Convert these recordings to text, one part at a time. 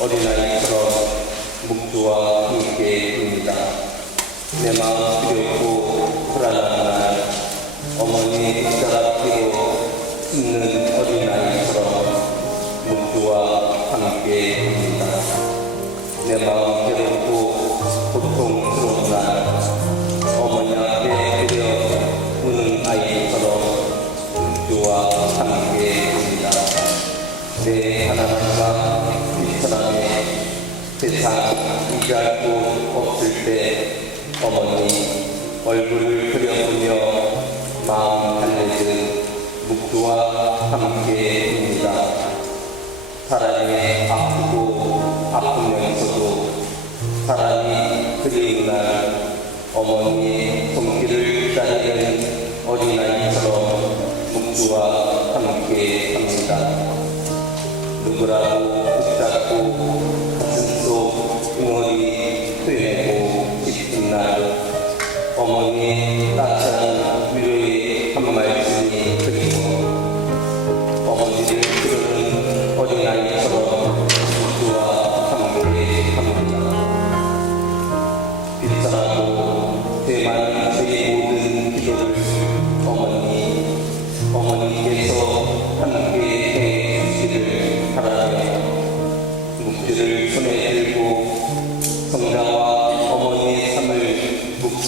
어린아이 처럼 묵주와 함께 입니다. 내 마음 두렵고 불안한 날 어머니 붙잡히고 있는 어린아이처럼 묵주와 함께 입니다. 내 마음 괴롭고 고통스러운 곳 없을 때 어머니 얼굴을 그려보며 마음 달래듯 묵두와 함께입니다. 사람이 아프고 아프면서도 사람이 그리운 날 어머니의 손길을 기다리는 어린아이처럼 묵두와 함께합니다. 누구라고 붙잡고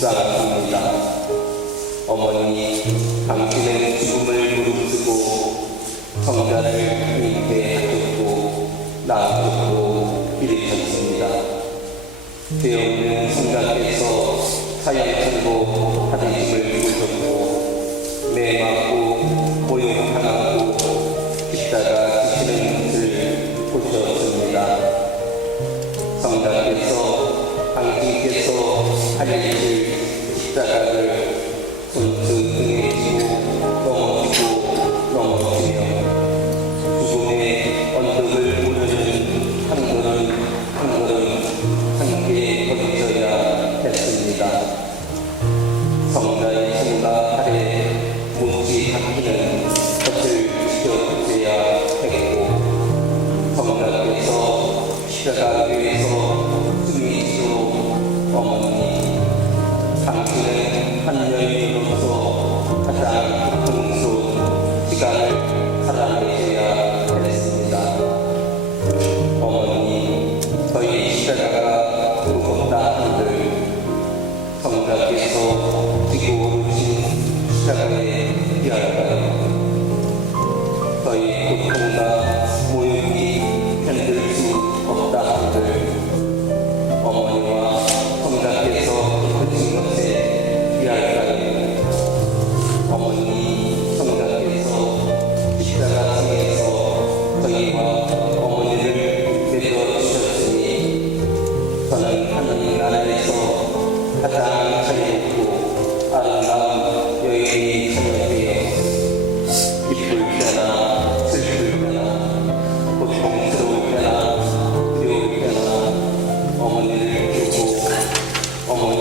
묵상합니다. 어머니 당신은 죽음을 무릅쓰고 성자를 힘있게 하셨고 낳으셨고 일으켰습니다. 되어있는 성자께서 사형천고 받으심을 주셨고 매 맞고 모욕당하고 십자가 지시는 것을 보셨습니다. 성자께서 당신께 당신은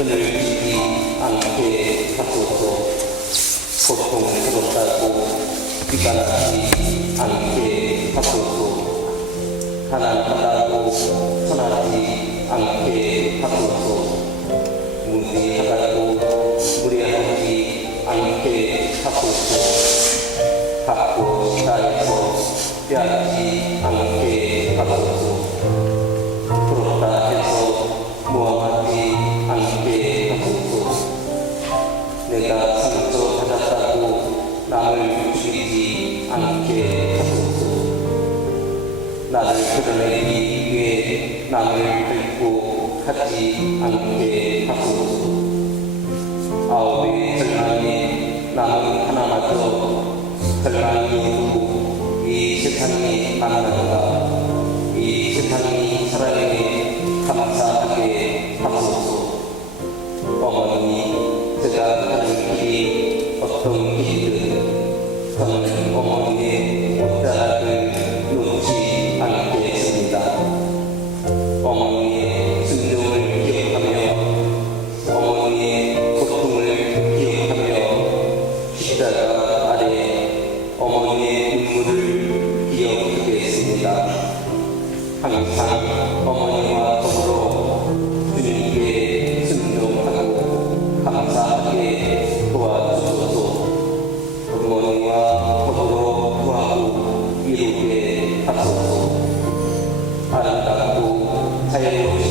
끊을지 않게 하소서 고통스럽다고 비관하지 않게 하소서 가난하다고 선하지 않게 하소서 무지하다고 무리하지 않게 하소서 갖고 해서 빼앗지 않게 하소서 나를 드러내기 위해 남을 긁고 같지 않게 하소서 아홉의 절망에 남은 하나마저 절망이 오고 이 세상에 만나다 哎